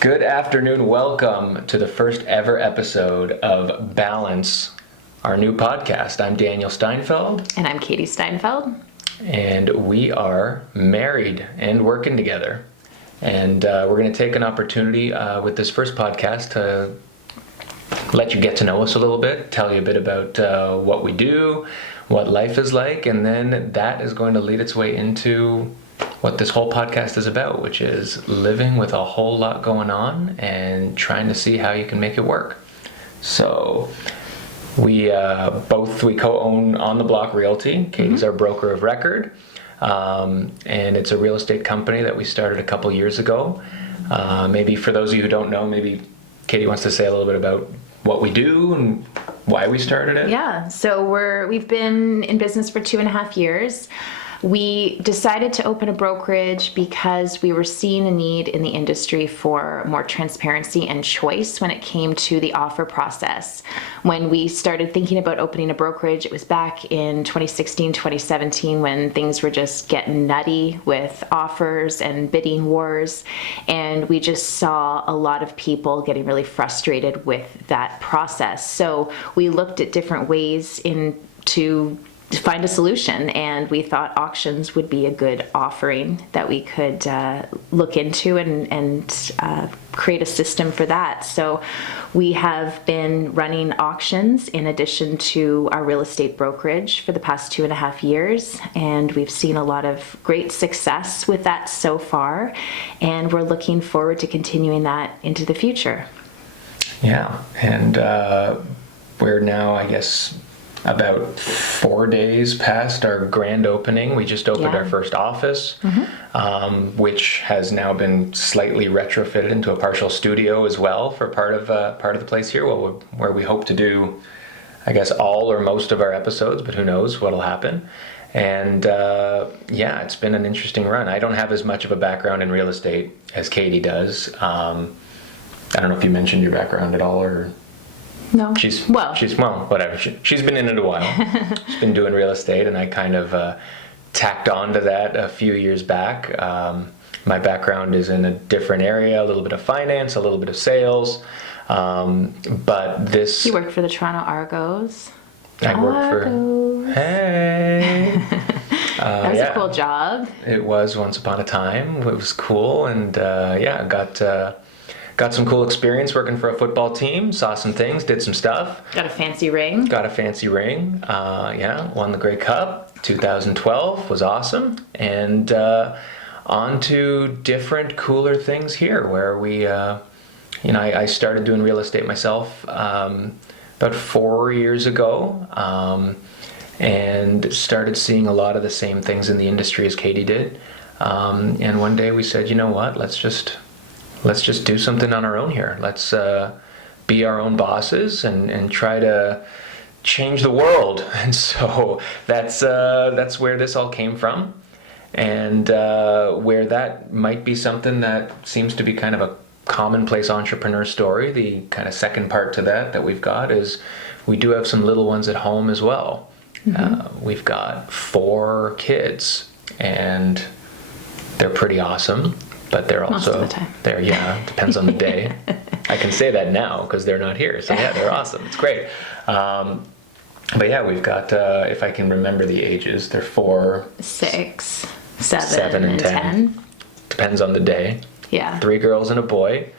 Good afternoon. Welcome to the first ever episode of Balance, our new podcast. I'm Daniel Steinfeld. And I'm Katie Steinfeld. And we are married and working together. And we're going to take an opportunity with this first podcast to let you get to know us a little bit, tell you a bit about what we do, what life is like, and then that is going to lead its way into what this whole podcast is about, which is living with a whole lot going on and trying to see how you can make it work. So we co-own On the Block Realty. Katie's our broker of record, and it's a real estate company that we started a couple years ago. Maybe for those of you who don't know, maybe Katie wants to say a little bit about what we do and why we started it. Yeah, so we've been in business for 2.5 years. We decided to open a brokerage because we were seeing a need in the industry for more transparency and choice when it came to the offer process. When we started thinking about opening a brokerage, it was back in 2016, 2017 when things were just getting nutty with offers and bidding wars. And we just saw a lot of people getting really frustrated with that process. So we looked at different ways to find a solution, and we thought auctions would be a good offering that we could look into and create a system for that. So we have been running auctions in addition to our real estate brokerage for the past 2.5 years, and we've seen a lot of great success with that so far, and we're looking forward to continuing that into the future. Yeah, and we're now, I guess, about 4 days past our grand opening. We just opened our first office, which has now been slightly retrofitted into a partial studio as well for part of the place here, where we hope to do, I guess, all or most of our episodes, but who knows what'll happen. And it's been an interesting run. I don't have as much of a background in real estate as Katie does. I don't know if you mentioned your background at all, or... No. Whatever. She's been in it a while. She's been doing real estate, and I kind of tacked on to that a few years back. My background is in a different area, a little bit of finance, a little bit of sales. But this... You worked for the Toronto Argos. I worked for... Hey! That was a cool job. It was once upon a time. It was cool, and got some cool experience working for a football team, saw some things, did some stuff. Got a fancy ring. Won the Grey Cup. 2012 was awesome. And on to different, cooler things here where we, I started doing real estate myself about 4 years ago, and started seeing a lot of the same things in the industry as Katie did. And one day we said, you know what, let's just do something on our own here. Let's be our own bosses and try to change the world. And so that's where this all came from, and where that might be something that seems to be kind of a commonplace entrepreneur story. The kind of second part to that we've got is we do have some little ones at home as well. We've got 4 kids, and they're pretty awesome. But they're also, most of the time. Depends on the day. I can say that now because they're not here. So yeah, they're awesome. It's great. But yeah, we've got, if I can remember the ages, they're 4, 6, 7 and 10. Depends on the day. Yeah. 3 girls and a boy.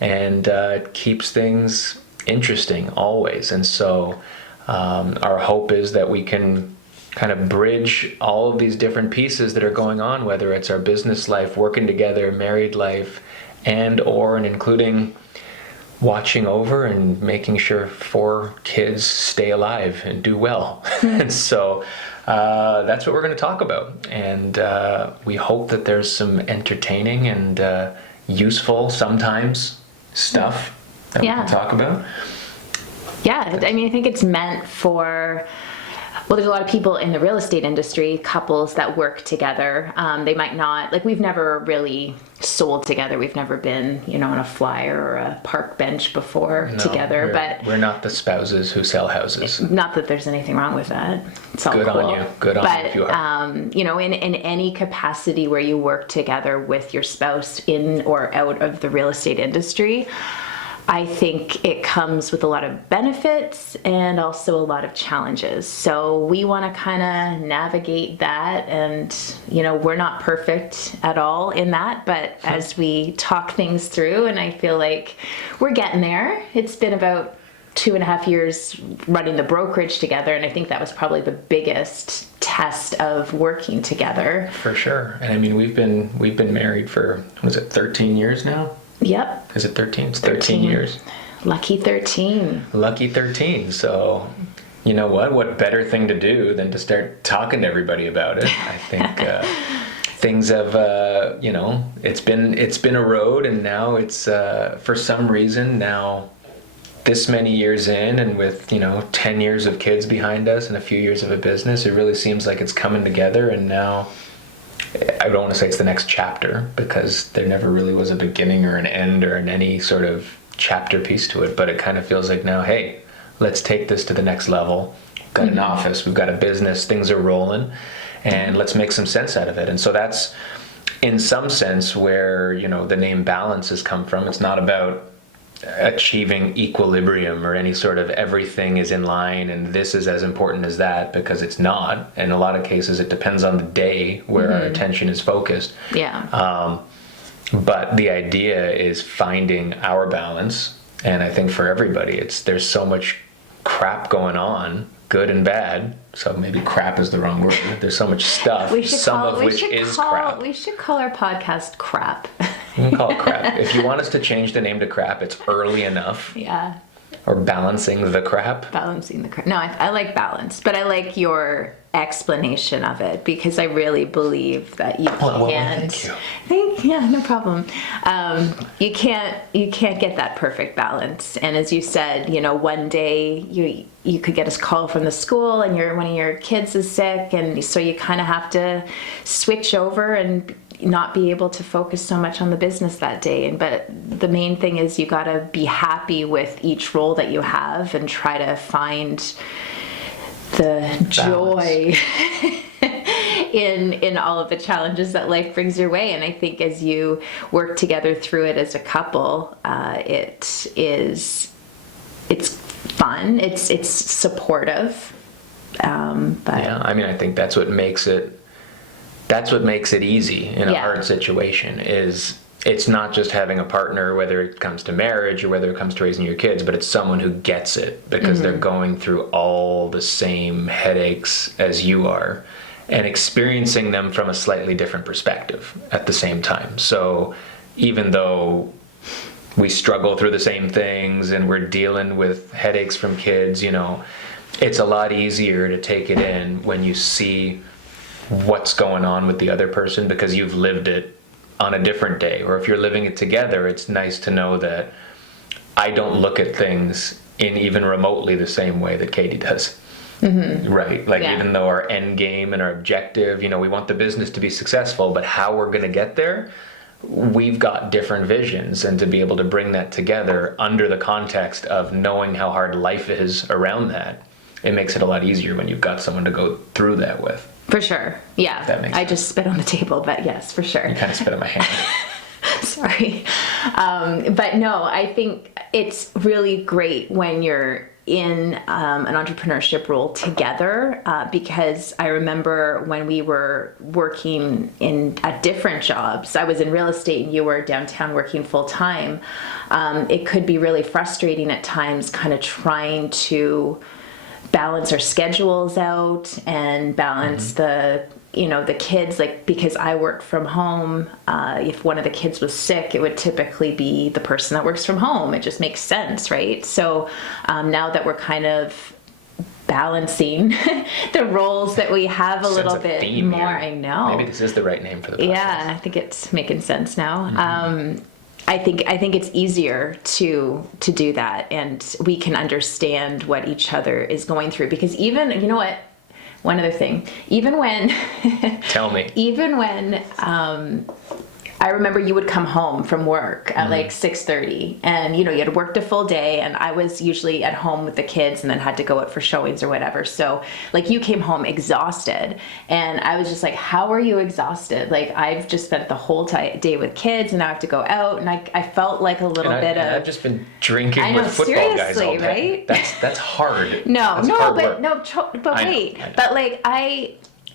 And it keeps things interesting always. And so our hope is that we can kind of bridge all of these different pieces that are going on, whether it's our business life, working together, married life, and including watching over and making sure 4 kids stay alive and do well. And so that's what we're going to talk about. And we hope that there's some entertaining and useful sometimes stuff that we can talk about. Yeah, I mean, I think it's meant for Well, there's a lot of people in the real estate industry, couples that work together. They might not, like, we've never really sold together. We've never been, on a flyer or a park bench before together. But we're not the spouses who sell houses. Not that there's anything wrong with that. It's all Good cool. on you. Good on you if you are. In any capacity where you work together with your spouse in or out of the real estate industry, I think it comes with a lot of benefits and also a lot of challenges. So we want to kind of navigate that, and we're not perfect at all in that, but as we talk things through, and I feel like we're getting there. It's been about 2.5 years running the brokerage together, and I think that was probably the biggest test of working together. For sure. And I mean, we've been married for, what is it, 13 years now? Yep. Is it 13? It's 13 years. Lucky 13. Lucky 13. So, you know what? What better thing to do than to start talking to everybody about it? I think things have, it's been a road, and now it's, for some reason, now this many years in, and with, 10 years of kids behind us and a few years of a business, it really seems like it's coming together, and now I don't want to say it's the next chapter, because there never really was a beginning or an end or any sort of chapter piece to it, but it kind of feels like now, hey, let's take this to the next level. We've got an office, we've got a business, things are rolling, and let's make some sense out of it. And so that's, in some sense, where, the name Balance has come from. It's not about achieving equilibrium or any sort of everything is in line and this is as important as that, because it's not. In a lot of cases, it depends on the day where our attention is focused. Yeah. But the idea is finding our balance, and I think for everybody, there's so much crap going on, good and bad. So maybe crap is the wrong word. There's so much stuff, some of which is crap. We should call our podcast Crap. You can call it Crap. If you want us to change the name to Crap, it's early enough. Yeah. Or Balancing the Crap. Balancing the Crap. No, I like balance, but I like your explanation of it, because I really believe that you can't. Well, thank you. Yeah, no problem. You can't get that perfect balance. And as you said, one day you could get a call from the school and one of your kids is sick, and so you kind of have to switch over and not be able to focus so much on the business that day. But the main thing is you got to be happy with each role that you have and try to find the joy in all of the challenges that life brings your way. And I think as you work together through it as a couple, it's fun, it's supportive. But yeah, I mean, I think that's what makes it easy in a hard situation. Is it's not just having a partner, whether it comes to marriage or whether it comes to raising your kids, but it's someone who gets it, because they're going through all the same headaches as you are and experiencing them from a slightly different perspective at the same time. So even though we struggle through the same things and we're dealing with headaches from kids, it's a lot easier to take it in when you see what's going on with the other person, because you've lived it on a different day. Or if you're living it together, it's nice to know that I don't look at things in even remotely the same way that Katie does. Right? Like, even though our end game and our objective, we want the business to be successful, but how we're going to get there, we've got different visions. And to be able to bring that together under the context of knowing how hard life is around that, it makes it a lot easier when you've got someone to go through that with. For sure. Yeah. That makes sense. Just spit on the table, but yes, for sure. You kind of spit on my hand. Sorry. But no, I think it's really great when you're in an entrepreneurship role together, because I remember when we were working at different jobs, I was in real estate and you were downtown working full time. It could be really frustrating at times, kind of trying to balance our schedules out and balance the kids, like, because I work from home, if one of the kids was sick, it would typically be the person that works from home. It just makes sense, right? So now that we're kind of balancing the roles that we have a little bit more, here. I know. Maybe this is the right name for the podcast. Yeah, I think it's making sense now. I think it's easier to do that, and we can understand what each other is going through, because even, one other thing. Even when, Tell me. even when, I remember you would come home from work at like 6:30, and you had worked a full day, and I was usually at home with the kids and then had to go out for showings or whatever. So like you came home exhausted, and I was just like, how are you exhausted? Like I've just spent the whole day with kids, and now I have to go out, and I felt like a little bit of. I've just been drinking I know, with football guys all day. right? That's hard. No, That's hard work. but wait, but like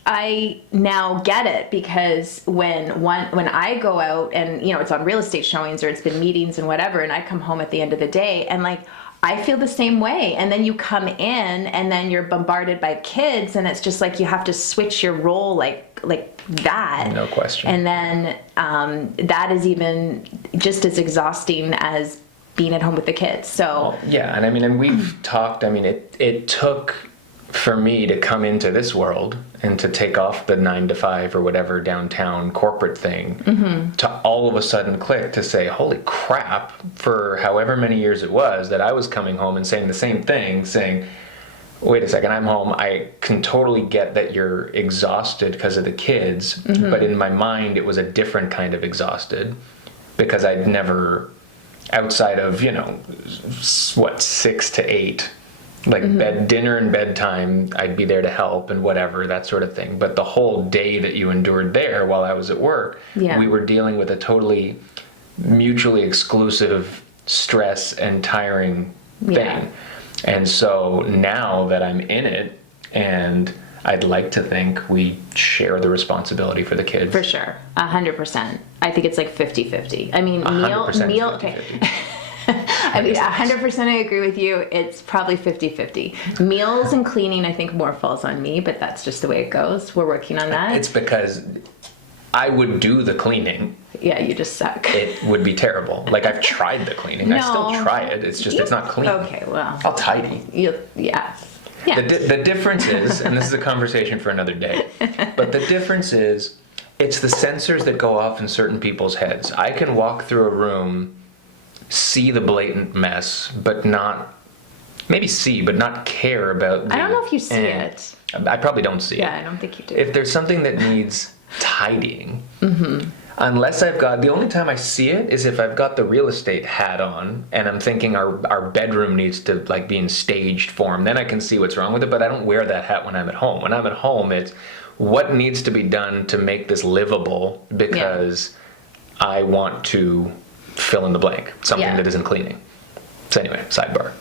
I now get it, because when I go out and it's on real estate showings or it's been meetings and whatever, and I come home at the end of the day and like I feel the same way, and then you come in and then you're bombarded by kids, and it's just like you have to switch your role like that. No question. And then that is even just as exhausting as being at home with the kids. So yeah, and I mean, and we've talked. I mean, it took for me to come into this world and to take off the 9 to 5 or whatever downtown corporate thing to all of a sudden click to say, holy crap, for however many years it was that I was coming home and saying the same thing, saying, wait a second, I'm home. I can totally get that you're exhausted because of the kids, but in my mind it was a different kind of exhausted, because I'd never, outside of, 6 to 8, like dinner and bedtime, I'd be there to help and whatever, that sort of thing. But the whole day that you endured there while I was at work, we were dealing with a totally mutually exclusive stress and tiring thing. Yeah. And so now that I'm in it, and I'd like to think we share the responsibility for the kids. for sure, 100%. I think it's like 50-50. I mean, 100% meal. 50-50. Okay. I mean, 100% I agree with you. It's probably 50-50. Meals and cleaning, I think more falls on me, but that's just the way it goes. We're working on that. It's because I would do the cleaning. Yeah, you just suck. It would be terrible. Like, I've tried the cleaning. I still try it. It's just, it's not clean. Okay, well. I'll tidy. Yeah. The difference is, and this is a conversation for another day, but the difference is, it's the sensors that go off in certain people's heads. I can walk through a room, see the blatant mess, but not, maybe see, but not care about I don't know if you see it. I probably don't see it. Yeah, I don't think you do. If there's something that needs tidying, unless I've got, the only time I see it is if I've got the real estate hat on and I'm thinking our bedroom needs to like be in staged form, then I can see what's wrong with it, but I don't wear that hat when I'm at home. When I'm at home, it's what needs to be done to make this livable, because I want to fill in the blank, something that isn't cleaning. So anyway, sidebar.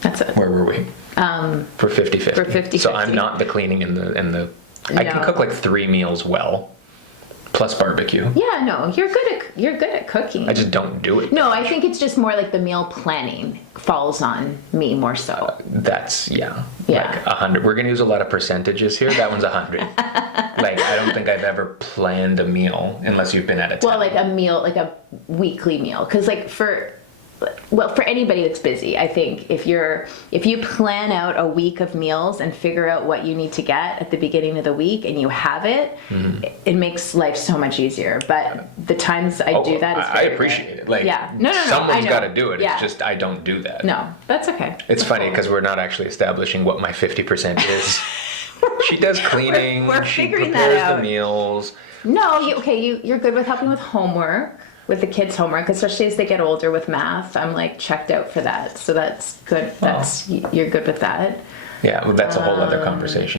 That's it. Where were we? For 50-50. For 50-50. So I'm not the cleaning and the I can cook like 3 meals well, plus barbecue. Yeah, no, you're good at cooking. I just don't do it. No, I think it's just more like the meal planning falls on me more so. That's Yeah. like 100. We're gonna use a lot of percentages here. That one's 100. Like, I don't think I've ever planned a meal unless you've been at a town. Well, like a meal, like a weekly meal, because like for anybody that's busy, I think if you plan out a week of meals and figure out what you need to get at the beginning of the week and you have it, it makes life so much easier. But the times I do that is I appreciate it. Like, no, someone's got to do it. Yeah. It's just I don't do that. No, that's okay. It's funny because we're not actually establishing what my 50% is. She does cleaning. We're she figuring prepares that out. the meals. No, you're good with helping with homework, with the kids' homework, especially as they get older with math. I'm like checked out for that, so that's good. You're good with that. Yeah, well, that's a whole other conversation.